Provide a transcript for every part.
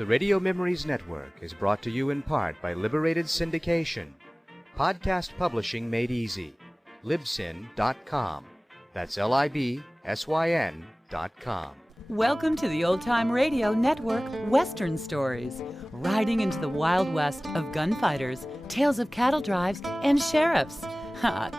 The Radio Memories Network is brought to you in part by Liberated Syndication. Podcast publishing made easy. Libsyn.com. That's Libsyn.com. Welcome to the Old Time Radio Network Western Stories, riding into the Wild West of gunfighters, tales of cattle drives, and sheriffs.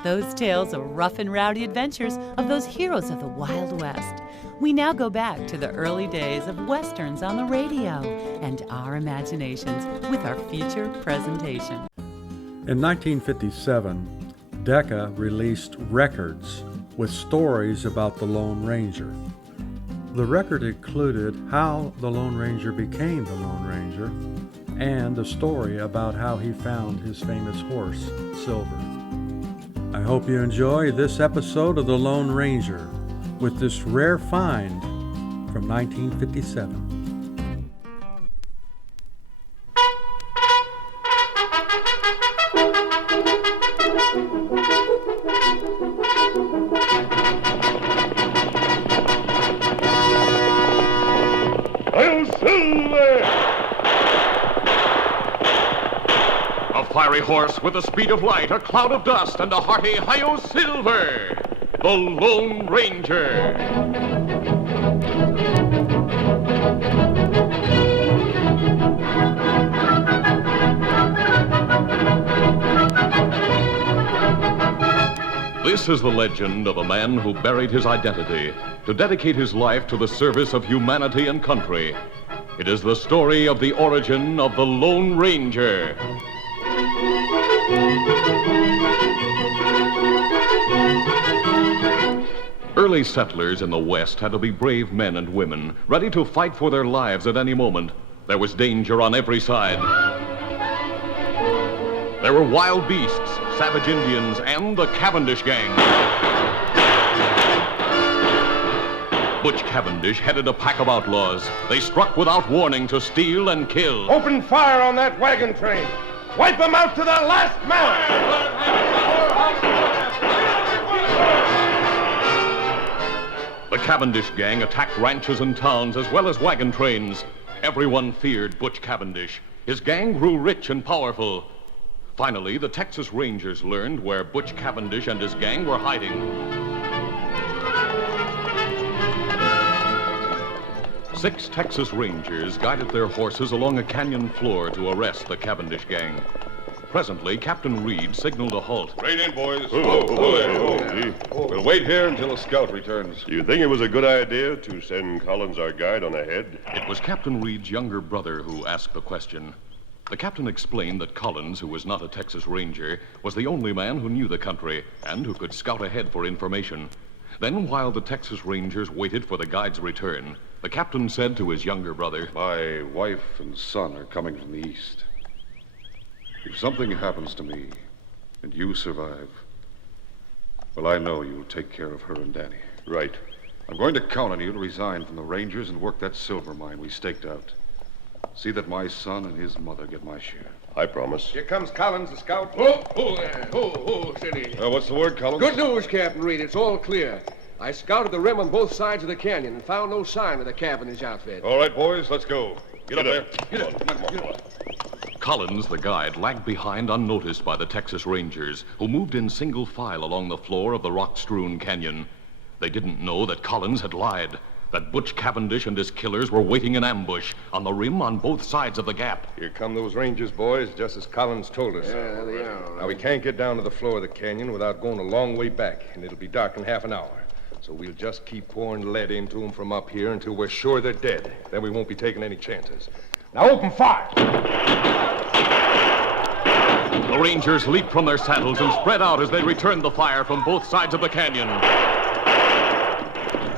Those tales of rough and rowdy adventures of those heroes of the Wild West. We now go back to the early days of Westerns on the radio and our imaginations with our feature presentation. In 1957, Decca released records with stories about the Lone Ranger. The record included how the Lone Ranger became the Lone Ranger and a story about how he found his famous horse, Silver. I hope you enjoy this episode of The Lone Ranger with this rare find from 1957. Hail Silver! A fiery horse with the speed of light, a cloud of dust, and a hearty Hi-Yo Silver! The Lone Ranger. This is the legend of a man who buried his identity to dedicate his life to the service of humanity and country. It is the story of the origin of the Lone Ranger. Early settlers in the West had to be brave men and women, ready to fight for their lives at any moment. There was danger on every side. There were wild beasts, savage Indians, and the Cavendish gang. Butch Cavendish headed a pack of outlaws. They struck without warning to steal and kill. Open fire on that wagon train. Wipe them out to the last man. The Cavendish gang attacked ranches and towns as well as wagon trains. Everyone feared Butch Cavendish. His gang grew rich and powerful. Finally, the Texas Rangers learned where Butch Cavendish and his gang were hiding. 6 Texas Rangers guided their horses along a canyon floor to arrest the Cavendish gang. Presently, Captain Reed signaled a halt. Right in, boys. We'll wait here until a scout returns. Do you think it was a good idea to send Collins, our guide, on ahead? It was Captain Reed's younger brother who asked the question. The captain explained that Collins, who was not a Texas Ranger, was the only man who knew the country and who could scout ahead for information. Then, while the Texas Rangers waited for the guide's return, the captain said to his younger brother, My wife and son are coming from the east. If something happens to me and you survive, well, I know you'll take care of her and Danny. Right. I'm going to count on you to resign from the Rangers and work that silver mine we staked out. See that my son and his mother get my share. I promise. Here comes Collins, the scout. Ho there. Ho, steady. What's the word, Collins? Good news, Captain Reed. It's all clear. I scouted the rim on both sides of the canyon and found no sign of the Cavendish outfit. All right, boys, let's go. Get up there. Get up. Come on. Collins, the guide, lagged behind unnoticed by the Texas Rangers, who moved in single file along the floor of the rock-strewn canyon. They didn't know that Collins had lied, that Butch Cavendish and his killers were waiting in ambush on the rim on both sides of the gap. Here come those Rangers, boys, just as Collins told us. Yeah, there they are. Now, we can't get down to the floor of the canyon without going a long way back, and it'll be dark in half an hour. So we'll just keep pouring lead into them from up here until we're sure they're dead. Then we won't be taking any chances. Now open fire! The Rangers leaped from their saddles and spread out as they returned the fire from both sides of the canyon.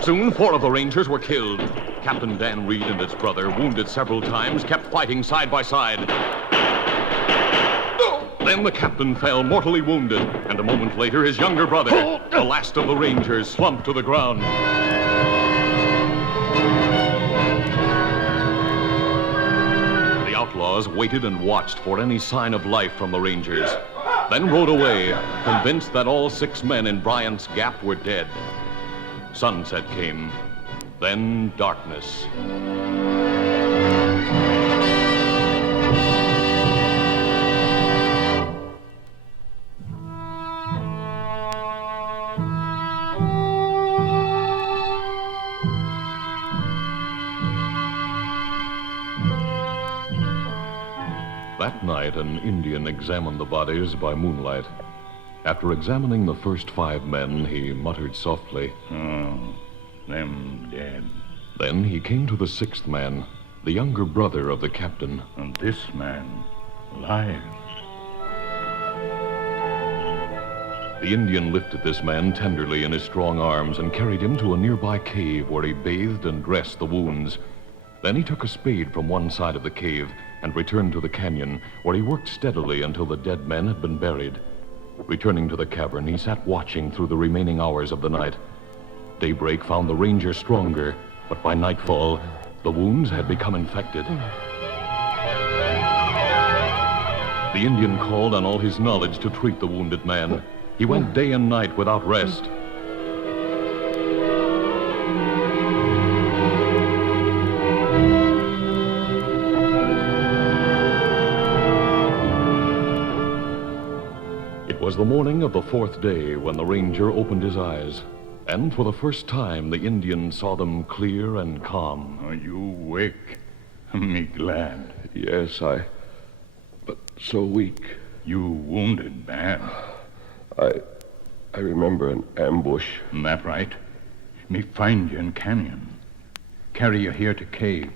Soon, 4 of the Rangers were killed. Captain Dan Reed and his brother, wounded several times, kept fighting side by side. Then the captain fell mortally wounded, and a moment later, his younger brother, the last of the Rangers, slumped to the ground. The outlaws waited and watched for any sign of life from the Rangers, then rode away, convinced that all 6 men in Bryant's Gap were dead. Sunset came, then darkness. That night, an Indian examined the bodies by moonlight. After examining the first 5 men, he muttered softly, "Oh, them dead." Then he came to the 6th man, the younger brother of the captain. And this man, alive. The Indian lifted this man tenderly in his strong arms and carried him to a nearby cave where he bathed and dressed the wounds. Then he took a spade from one side of the cave and returned to the canyon, where he worked steadily until the dead men had been buried. Returning to the cavern, he sat watching through the remaining hours of the night. Daybreak found the ranger stronger, but by nightfall, the wounds had become infected. The Indian called on all his knowledge to treat the wounded man. He went day and night without rest. It was the morning of the 4th day when the ranger opened his eyes. And for the first time, the Indian saw them clear and calm. Are you awake? Me glad. Yes, but so weak. You wounded bad. I remember an ambush. That right? Me find you in canyon. Carry you here to cave.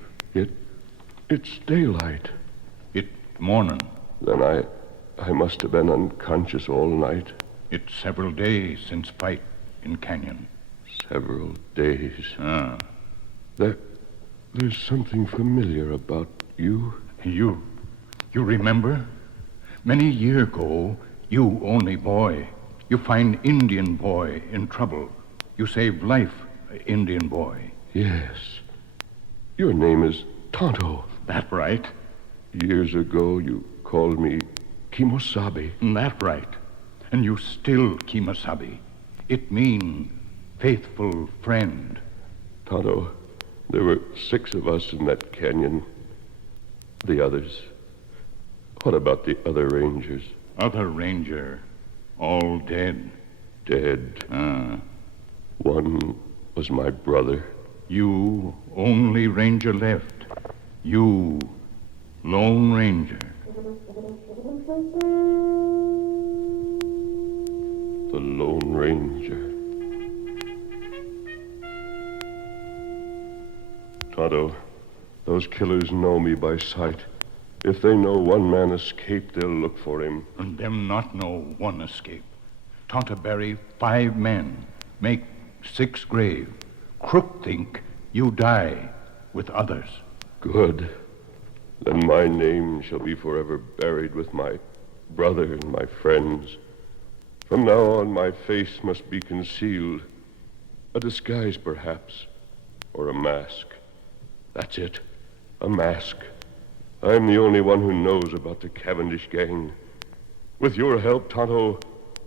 It's daylight. It morning. Then I must have been unconscious all night. It's several days since fight in canyon. Several days. Ah. There's something familiar about you. You remember? Many year ago, you only boy. You find Indian boy in trouble. You save life, Indian boy. Yes. Your name is Tonto. That right? Years ago, you called me Kimosabe. That right. And you still Kimosabe. It mean faithful friend. Tonto, there were 6 of us in that canyon. The others. What about the other rangers? Other ranger. All dead. Dead. Ah. One was my brother. You only ranger left. You, Lone Ranger. The Lone Ranger. Tonto, those killers know me by sight. If they know one man escaped, they'll look for him. And them not know one escape. Tonto bury 5 men, make 6 grave. Crook think you die with others. Good. Then my name shall be forever buried with my brother and my friends. From now on, my face must be concealed. A disguise, perhaps, or a mask. That's it, a mask. I'm the only one who knows about the Cavendish gang. With your help, Tonto,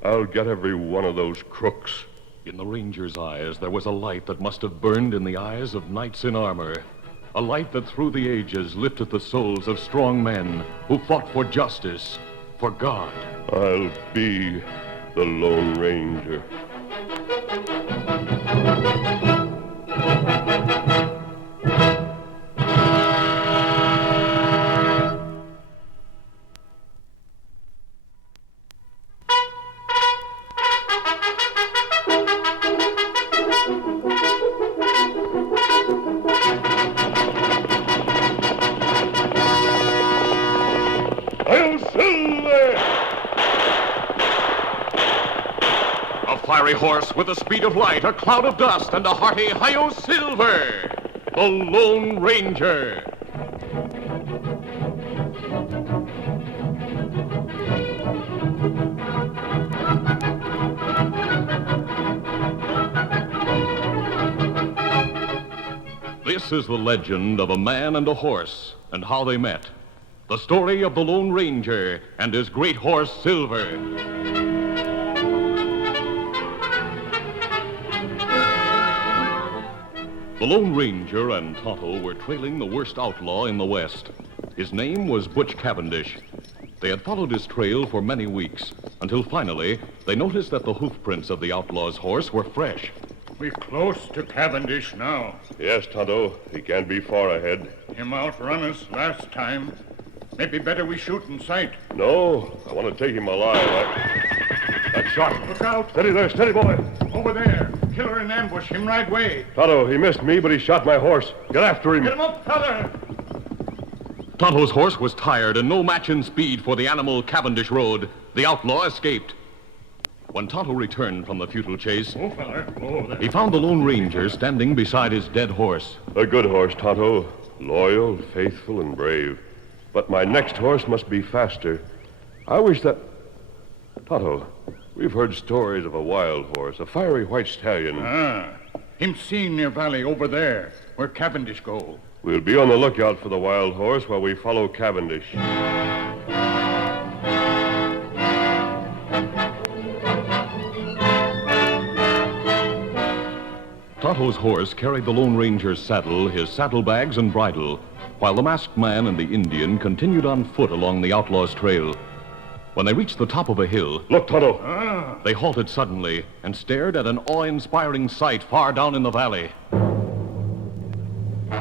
I'll get every one of those crooks. In the ranger's eyes, there was a light that must have burned in the eyes of knights in armor. A light that through the ages lifted the souls of strong men who fought for justice, for God. I'll be the Lone Ranger. Fiery horse with the speed of light, a cloud of dust, and a hearty Hi-Yo Silver, the Lone Ranger. This is the legend of a man and a horse, and how they met. The story of the Lone Ranger and his great horse, Silver. The Lone Ranger and Tonto were trailing the worst outlaw in the West. His name was Butch Cavendish. They had followed his trail for many weeks, until finally they noticed that the hoof prints of the outlaw's horse were fresh. We're close to Cavendish now. Yes, Tonto. He can't be far ahead. Him outrun us last time. Maybe better we shoot in sight. No, I want to take him alive. That shot. Look out. Steady there, steady, boy. Over there. Killer in ambush. Him right way. Tonto, he missed me, but he shot my horse. Get after him. Get him up, fella. Tonto's horse was tired and no match in speed for the animal Cavendish rode. The outlaw escaped. When Tonto returned from the futile chase, Oh, fella. Oh, there. he found the Lone Ranger standing beside his dead horse. A good horse, Tonto. Loyal, faithful, and brave. But my next horse must be faster. I wish that... Tonto, we've heard stories of a wild horse, a fiery white stallion. Him seen near valley over there, where Cavendish go. We'll be on the lookout for the wild horse while we follow Cavendish. Tonto's horse carried the Lone Ranger's saddle, his saddlebags, and bridle, while the masked man and the Indian continued on foot along the outlaw's trail. When they reached the top of a hill, Look, Tonto. they halted suddenly and stared at an awe-inspiring sight far down in the valley.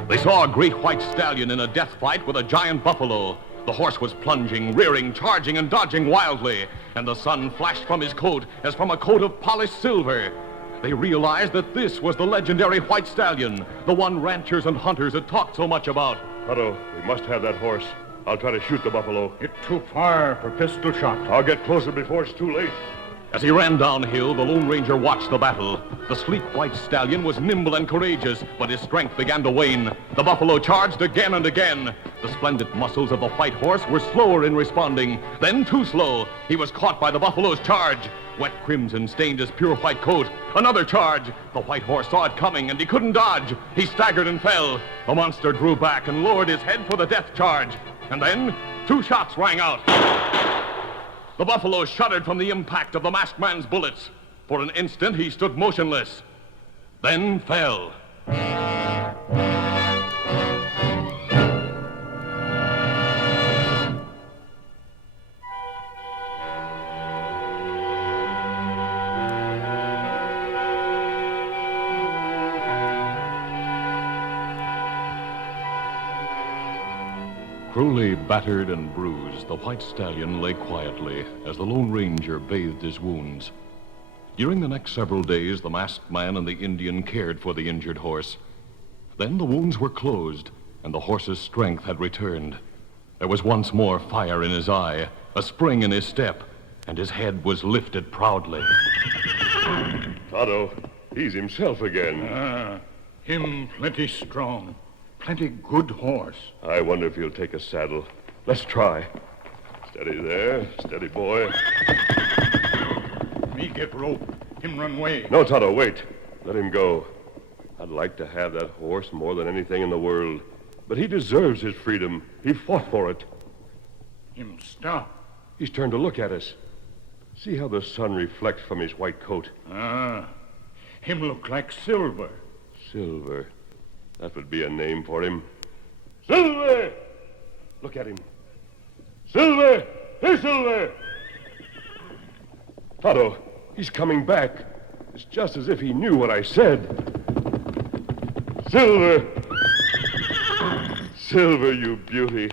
They saw a great white stallion in a death fight with a giant buffalo. The horse was plunging, rearing, charging, and dodging wildly, and the sun flashed from his coat as from a coat of polished silver. They realized that this was the legendary white stallion, the one ranchers and hunters had talked so much about. Tonto, we must have that horse. I'll try to shoot the buffalo. It's too far for pistol shot. I'll get closer before it's too late. As he ran downhill, the Lone Ranger watched the battle. The sleek white stallion was nimble and courageous, but his strength began to wane. The buffalo charged again and again. The splendid muscles of the white horse were slower in responding, then too slow. He was caught by the buffalo's charge. Wet crimson stained his pure white coat. Another charge. The white horse saw it coming, and he couldn't dodge. He staggered and fell. The monster drew back and lowered his head for the death charge. And then, 2 shots rang out. The buffalo shuddered from the impact of the masked man's bullets. For an instant, he stood motionless, then fell. Cruelly battered and bruised, the white stallion lay quietly as the Lone Ranger bathed his wounds. During the next several days, the masked man and the Indian cared for the injured horse. Then the wounds were closed, and the horse's strength had returned. There was once more fire in his eye, a spring in his step, and his head was lifted proudly. Tonto, he's himself again. Him plenty strong. Plenty good horse. I wonder if he'll take a saddle. Let's try. Steady there. Steady, boy. Me get rope. Him run away. No, Tonto, wait. Let him go. I'd like to have that horse more than anything in the world. But he deserves his freedom. He fought for it. Him stop. He's turned to look at us. See how the sun reflects from his white coat. Him look like Silver. Silver. That would be a name for him. Silver! Look at him. Silver! Hey, Silver! Tonto, he's coming back. It's just as if he knew what I said. Silver! Silver, you beauty.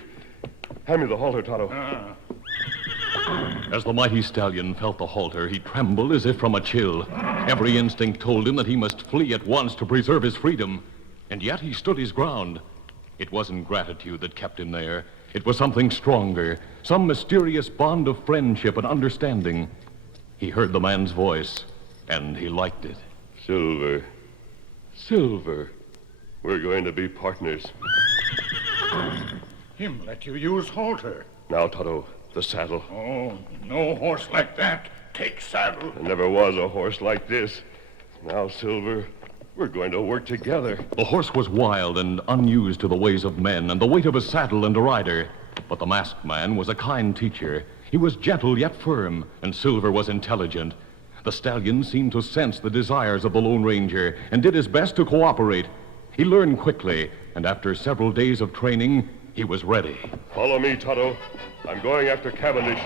Hand me the halter, Tonto. As the mighty stallion felt the halter, he trembled as if from a chill. Every instinct told him that he must flee at once to preserve his freedom. And yet he stood his ground. It wasn't gratitude that kept him there. It was something stronger, some mysterious bond of friendship and understanding. He heard the man's voice, and he liked it. Silver. Silver. We're going to be partners. Him let you use halter. Now, Tonto, the saddle. Oh, no horse like that. Take saddle. There never was a horse like this. Now, Silver, we're going to work together. The horse was wild and unused to the ways of men and the weight of a saddle and a rider. But the masked man was a kind teacher. He was gentle yet firm, and Silver was intelligent. The stallion seemed to sense the desires of the Lone Ranger and did his best to cooperate. He learned quickly, and after several days of training, he was ready. Follow me, Tonto. I'm going after Cavendish.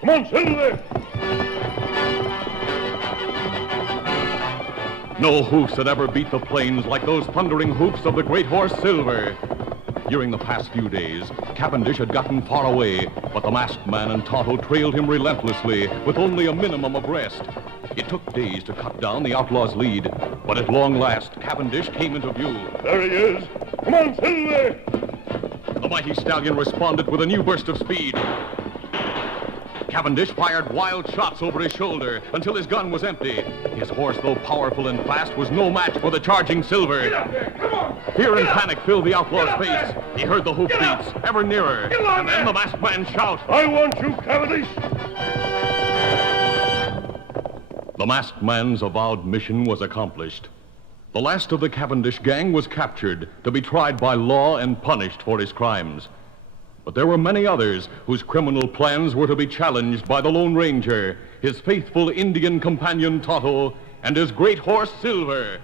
Come on, Silver! No hoofs had ever beat the plains like those thundering hoofs of the great horse Silver. During the past few days, Cavendish had gotten far away, but the masked man and Tonto trailed him relentlessly with only a minimum of rest. It took days to cut down the outlaw's lead, but at long last, Cavendish came into view. There he is. Come on, Silver! The mighty stallion responded with a new burst of speed. Cavendish fired wild shots over his shoulder until his gun was empty. His horse, though powerful and fast, was no match for the charging Silver. Get up there! Come on! Fear and panic filled the outlaw's face. He heard the hoofbeats ever nearer, and then the masked man shout, I want you, Cavendish! The masked man's avowed mission was accomplished. The last of the Cavendish gang was captured to be tried by law and punished for his crimes. But there were many others whose criminal plans were to be challenged by the Lone Ranger, his faithful Indian companion Tonto, and his great horse Silver.